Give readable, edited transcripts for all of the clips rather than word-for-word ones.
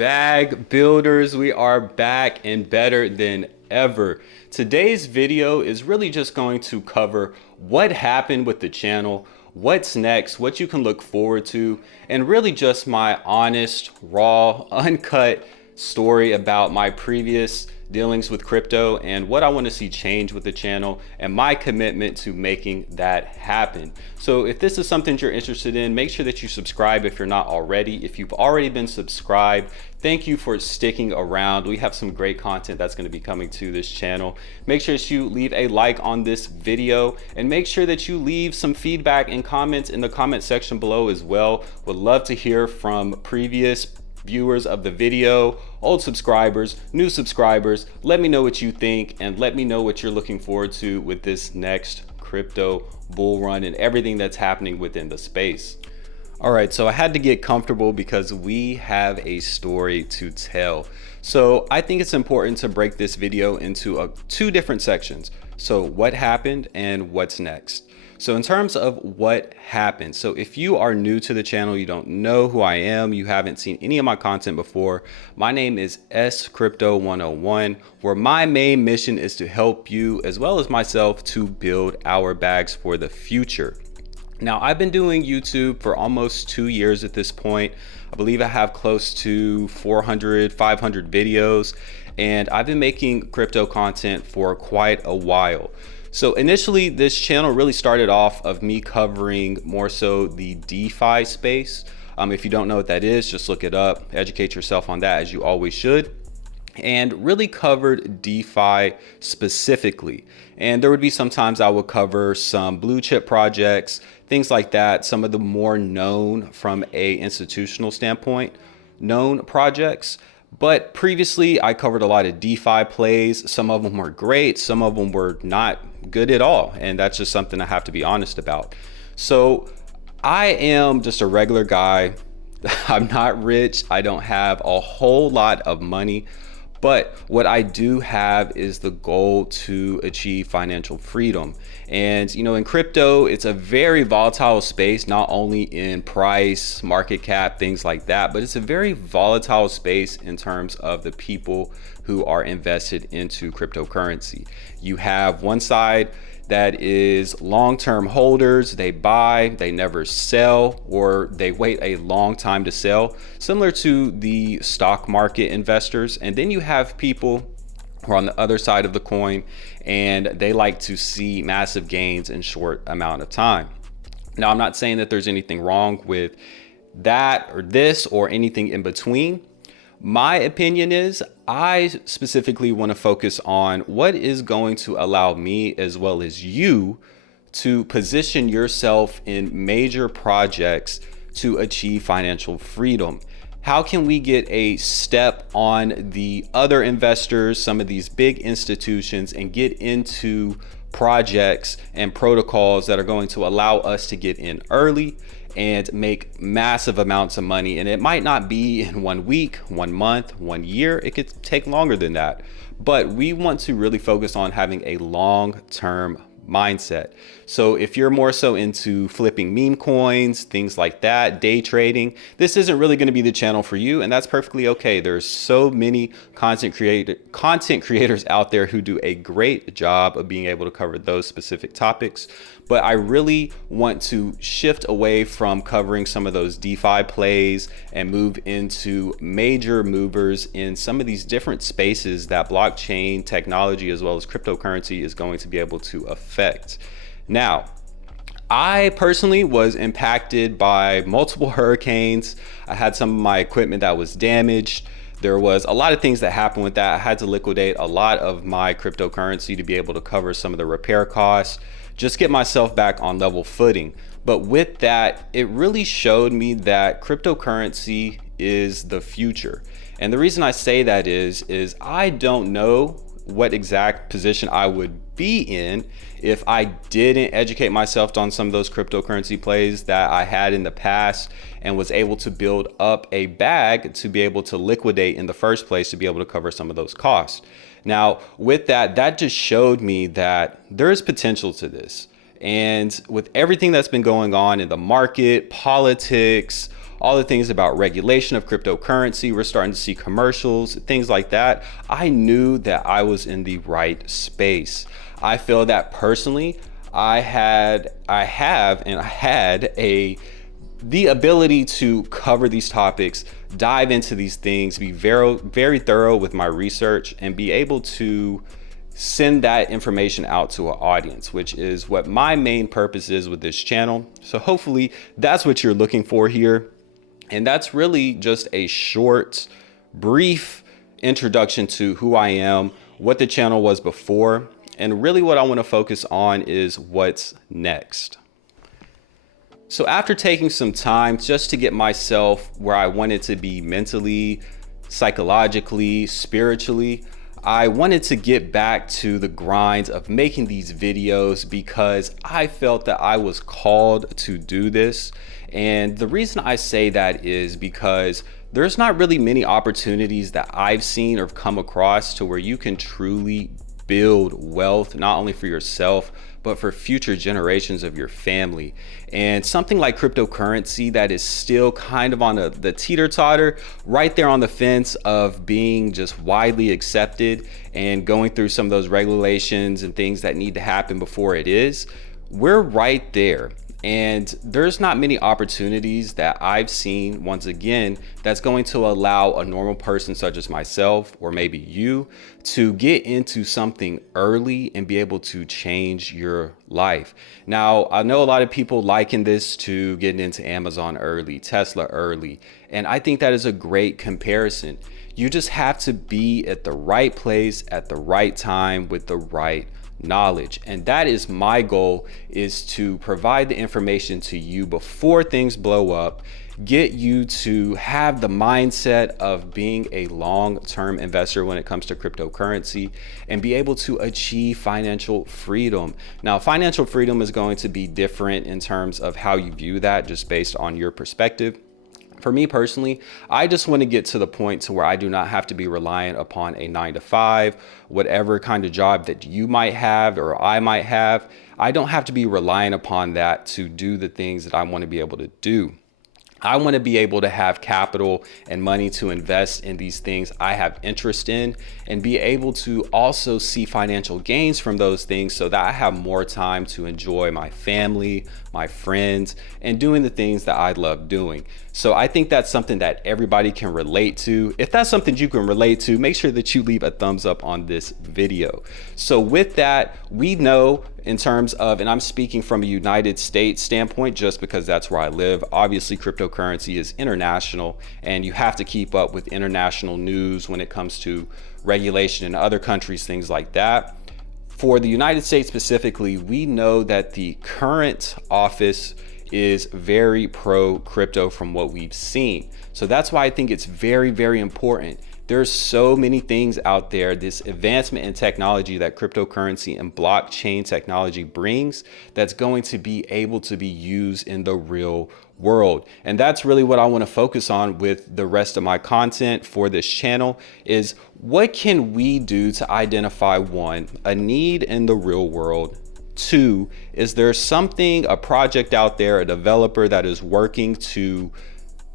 bag builders, we are back and better than ever. Today's video is really just going to cover what happened with the channel, what's next, what you can look forward to, and really just my honest, raw, uncut story about my previous dealings with crypto and what I want to see change with the channel and my commitment to making that happen. So if this is something you're interested in, make sure that you subscribe if you're not already. If you've already been subscribed, thank you for sticking around. We have some great content that's going to be coming to this channel. Make sure that you leave a like on this video and make sure that you leave some feedback and comments in the comment section below as well. Would love to hear from previous viewers of the video, old subscribers, new subscribers. Let me know what you think and let me know what you're looking forward to with this next crypto bull run and everything that's happening within the space. All right, so I had to get comfortable because we have a story to tell. So I think it's important to break this video into two different sections. So what happened and what's next. So in terms of what happened, so if you are new to the channel, you don't know who I am, you haven't seen any of my content before, my name is S Crypto 101, where my main mission is to help you as well as myself to build our bags for the future. Now, I've been doing YouTube for almost 2 years at this point. I believe I have close to 400, 500 videos, and I've been making crypto content for quite a while. So initially, this channel really started off of me covering more so the DeFi space. If you don't know what that is, just look it up, educate yourself on that as you always should. And really covered DeFi specifically. And there would be sometimes I would cover some blue chip projects, things like that, some of the more known from a institutional standpoint, known projects. But previously I covered a lot of DeFi plays. Some of them were great, some of them were not good at all. And that's just something I have to be honest about. So I am just a regular guy. I'm not rich. I don't have a whole lot of money. But what I do have is the goal to achieve financial freedom. And, you know, in crypto, it's a very volatile space, not only in price, market cap, things like that, but it's a very volatile space in terms of the people who are invested into cryptocurrency. You have one side that is long-term holders. They buy, they never sell, or they wait a long time to sell, similar to the stock market investors. And then you have people who are on the other side of the coin, and they like to see massive gains in short amount of time. Now, I'm not saying that there's anything wrong with that or this or anything in between. My opinion is I specifically want to focus on what is going to allow me as well as you to position yourself in major projects to achieve financial freedom. How can we get a step on the other investors, some of these big institutions, and get into projects and protocols that are going to allow us to get in early and make massive amounts of money? And it might not be in 1 week, 1 month, 1 year. It could take longer than that. But we want to really focus on having a long-term mindset. So if you're more so into flipping meme coins, things like that, day trading, this isn't really going to be the channel for you, and that's perfectly okay. There's so many content creators out there who do a great job of being able to cover those specific topics. But I really want to shift away from covering some of those DeFi plays and move into major movers in some of these different spaces that blockchain technology as well as cryptocurrency is going to be able to affect. Now, I personally was impacted by multiple hurricanes. I had some of my equipment that was damaged. There was a lot of things that happened with that. I had to liquidate a lot of my cryptocurrency to be able to cover some of the repair costs, just get myself back on level footing. But with that, it really showed me that cryptocurrency is the future. And the reason I say that is I don't know what exact position I would be in if I didn't educate myself on some of those cryptocurrency plays that I had in the past and was able to build up a bag to be able to liquidate in the first place to be able to cover some of those costs. Now, with that, that just showed me that there is potential to this. And with everything that's been going on in the market, politics, all the things about regulation of cryptocurrency. We're starting to see commercials, things like that. I knew that I was in the right space. I feel that personally, I had the ability to cover these topics, dive into these things, be very, very thorough with my research, and be able to send that information out to an audience, which is what my main purpose is with this channel. So hopefully that's what you're looking for here. And that's really just a short, brief introduction to who I am, what the channel was before, and really what I want to focus on is what's next. So after taking some time just to get myself where I wanted to be mentally, psychologically, spiritually, I wanted to get back to the grind of making these videos because I felt that I was called to do this. And the reason I say that is because there's not really many opportunities that I've seen or come across to where you can truly build wealth, not only for yourself, but for future generations of your family. And something like cryptocurrency that is still kind of on the teeter-totter, right there on the fence of being just widely accepted and going through some of those regulations and things that need to happen before it is, we're right there. And there's not many opportunities that I've seen, once again, that's going to allow a normal person such as myself, or maybe you, to get into something early and be able to change your life. Now, I know a lot of people liken this to getting into Amazon early, Tesla early, and I think that is a great comparison. You just have to be at the right place at the right time with the right knowledge. And that is my goal, is to provide the information to you before things blow up, get you to have the mindset of being a long-term investor when it comes to cryptocurrency and be able to achieve financial freedom. Now, financial freedom is going to be different in terms of how you view that, just based on your perspective. For me personally, I just want to get to the point to where I do not have to be reliant upon a 9-to-5, whatever kind of job that you might have or I might have. I don't have to be reliant upon that to do the things that I want to be able to do. I want to be able to have capital and money to invest in these things I have interest in, and be able to also see financial gains from those things so that I have more time to enjoy my family, my friends, and doing the things that I love doing. So I think that's something that everybody can relate to. If that's something you can relate to, make sure that you leave a thumbs up on this video. So with that, we know in terms of, and I'm speaking from a United States standpoint just because that's where I live. Obviously, cryptocurrency is international, and you have to keep up with international news when it comes to regulation in other countries, things like that. For the United States specifically, we know that the current office is very pro crypto from what we've seen. So that's why I think it's very, very important. There's so many things out there, this advancement in technology that cryptocurrency and blockchain technology brings, that's going to be able to be used in the real world. And that's really what I want to focus on with the rest of my content for this channel, is what can we do to identify, one, a need in the real world. Two, is there something, a project out there, a developer that is working to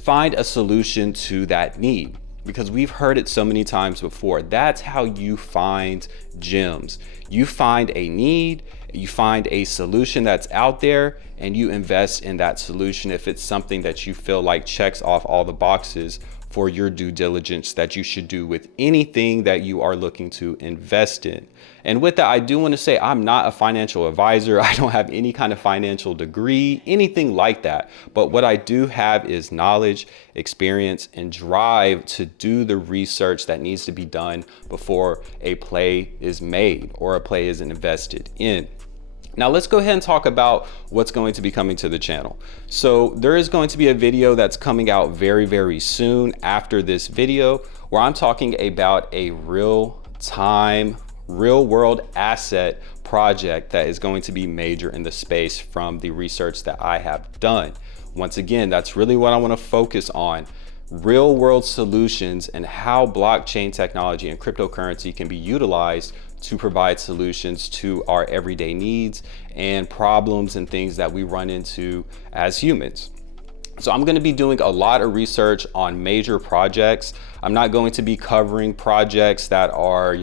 find a solution to that need? Because we've heard it so many times before. That's how you find gems. You find a need, you find a solution that's out there, and you invest in that solution if it's something that you feel like checks off all the boxes for your due diligence that you should do with anything that you are looking to invest in. And with that, I do want to say I'm not a financial advisor. I don't have any kind of financial degree, anything like that. But what I do have is knowledge, experience, and drive to do the research that needs to be done before a play is made or a play is invested in. Now let's go ahead and talk about what's going to be coming to the channel. So there is going to be a video that's coming out very, very soon after this video, where I'm talking about a real-time, real-world asset project that is going to be major in the space from the research that I have done. Once again, that's really what I want to focus on. Real world solutions and how blockchain technology and cryptocurrency can be utilized to provide solutions to our everyday needs and problems and things that we run into as humans. So I'm going to be doing a lot of research on major projects. I'm not going to be covering projects that are,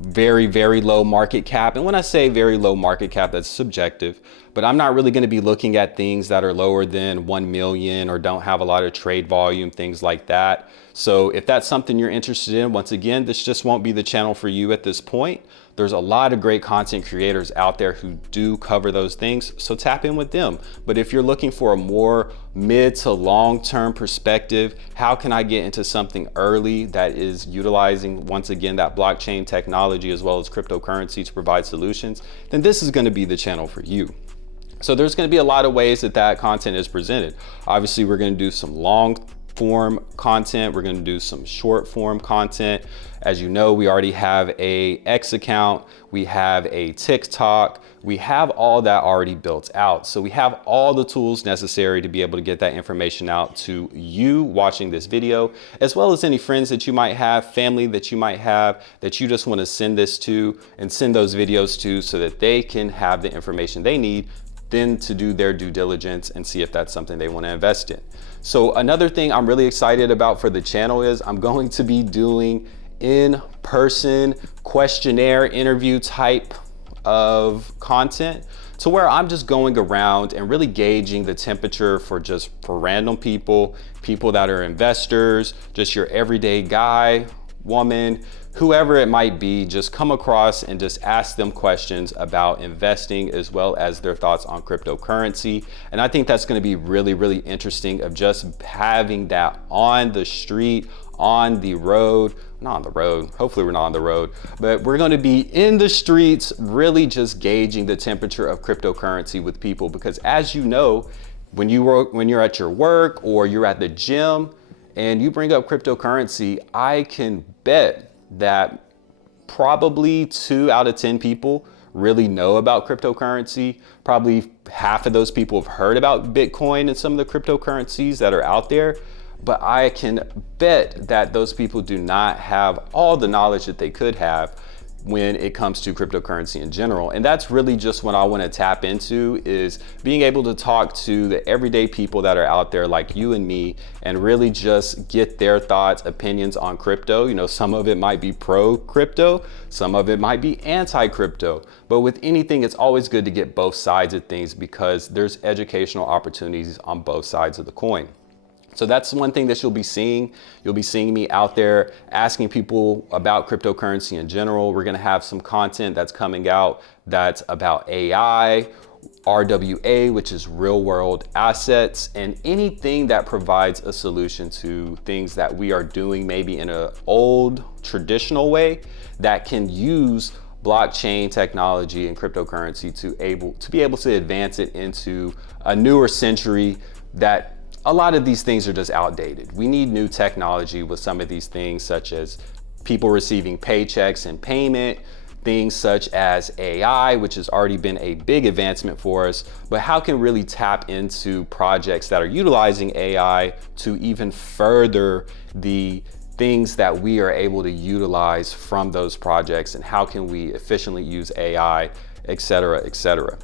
very, very low market cap. And when I say very low market cap, that's subjective, but I'm not really going to be looking at things that are lower than 1 million or don't have a lot of trade volume, things like that. So if that's something you're interested in, once again, this just won't be the channel for you at this point. There's a lot of great content creators out there who do cover those things, so tap in with them. But if you're looking for a more mid to long-term perspective, how can I get into something early that is utilizing, once again, that blockchain technology as well as cryptocurrency to provide solutions, then this is going to be the channel for you. So there's going to be a lot of ways that content is presented. Obviously, we're going to do some long form content. We're going to do some short form content. As you know, we already have a X account. We have a TikTok. We have all that already built out. So we have all the tools necessary to be able to get that information out to you watching this video, as well as any friends that you might have, family that you might have, that you just want to send this to and send those videos to so that they can have the information they need then to do their due diligence and see if that's something they want to invest in. So another thing I'm really excited about for the channel is I'm going to be doing in-person questionnaire interview type of content, to where I'm just going around and really gauging the temperature for random people that are investors, just your everyday guy, woman, whoever it might be. Just come across and just ask them questions about investing as well as their thoughts on cryptocurrency. And I think that's going to be really, really interesting, of just having that on the street, on the road, not on the road, hopefully we're not on the road, but we're going to be in the streets, really just gauging the temperature of cryptocurrency with people. Because as you know, when you're at your work or you're at the gym and you bring up cryptocurrency, I can bet that probably 2 out of 10 people really know about cryptocurrency. Probably half of those people have heard about Bitcoin and some of the cryptocurrencies that are out there. But I can bet that those people do not have all the knowledge that they could have when it comes to cryptocurrency in general. And that's really just what I want to tap into, is being able to talk to the everyday people that are out there like you and me, and really just get their thoughts, opinions on crypto. Some of it might be pro crypto, some of it might be anti crypto, but with anything, it's always good to get both sides of things, because there's educational opportunities on both sides of the coin. So that's one thing that you'll be seeing. You'll be seeing me out there asking people about cryptocurrency in general. We're gonna have some content that's coming out that's about AI, RWA, which is real world assets, and anything that provides a solution to things that we are doing maybe in an old traditional way that can use blockchain technology and cryptocurrency to be able to advance it into a newer century. That a lot of these things are just outdated. We need new technology with some of these things, such as people receiving paychecks and payment, things such as AI, which has already been a big advancement for us, but how can really tap into projects that are utilizing AI to even further the things that we are able to utilize from those projects, and how can we efficiently use AI, et cetera, et cetera.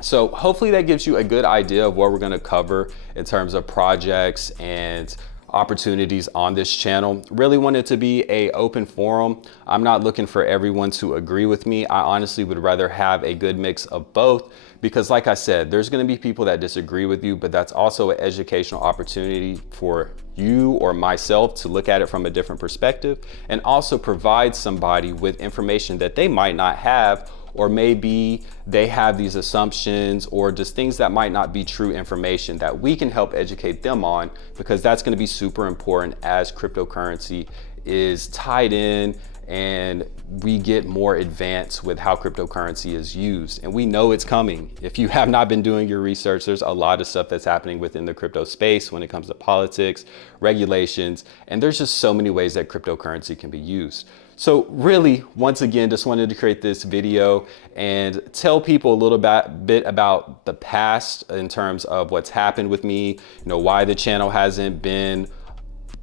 So hopefully that gives you a good idea of what we're going to cover in terms of projects and opportunities on this channel. Really want it to be an open forum. I'm not looking for everyone to agree with me. I honestly would rather have a good mix of both, because like I said, there's going to be people that disagree with you, but that's also an educational opportunity for you or myself to look at it from a different perspective, and also provide somebody with information that they might not have, or maybe they have these assumptions or just things that might not be true information that we can help educate them on, because that's going to be super important as cryptocurrency is tied in and we get more advanced with how cryptocurrency is used. And we know it's coming. If you have not been doing your research, there's a lot of stuff that's happening within the crypto space when it comes to politics, regulations, and there's just so many ways that cryptocurrency can be used. So really, once again, just wanted to create this video and tell people a little bit about the past in terms of what's happened with me, why the channel hasn't been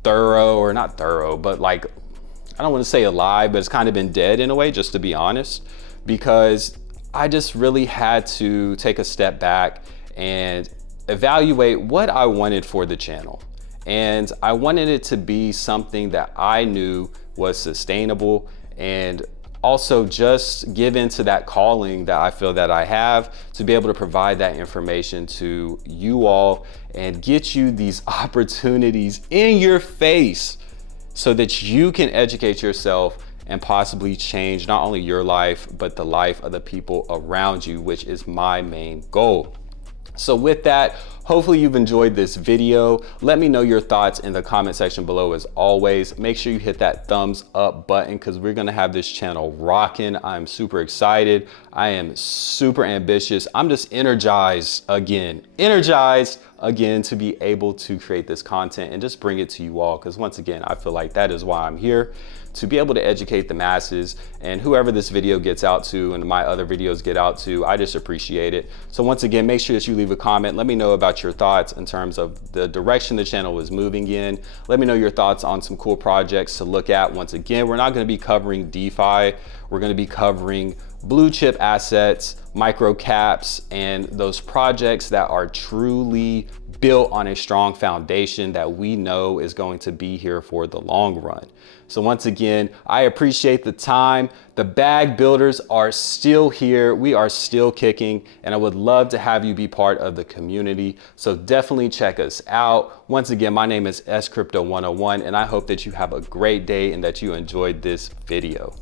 thorough, or not thorough, but like, I don't want to say alive, but it's kind of been dead in a way, just to be honest, because I just really had to take a step back and evaluate what I wanted for the channel. And I wanted it to be something that I knew was sustainable, and also just give into that calling that I feel that I have to be able to provide that information to you all and get you these opportunities in your face so that you can educate yourself and possibly change not only your life, but the life of the people around you, which is my main goal. So with that, hopefully you've enjoyed this video. Let me know your thoughts in the comment section below. As always, make sure you hit that thumbs up button because we're gonna have this channel rocking. I'm super excited. I am super ambitious. I'm just energized again to be able to create this content and just bring it to you all. Because once again, I feel like that is why I'm here, to be able to educate the masses, and whoever this video gets out to and my other videos get out to, I just appreciate it. So once again, make sure that you leave a comment. Let me know about your thoughts in terms of the direction the channel is moving in. Let me know your thoughts on some cool projects to look at. Once again, we're not going to be covering DeFi. We're going to be covering blue chip assets, micro caps, and those projects that are truly built on a strong foundation that we know is going to be here for the long run. So once again, I appreciate the time. The bag builders are still here. We are still kicking, and I would love to have you be part of the community. So definitely check us out. Once again, my name is SCrypto101, and I hope that you have a great day and that you enjoyed this video.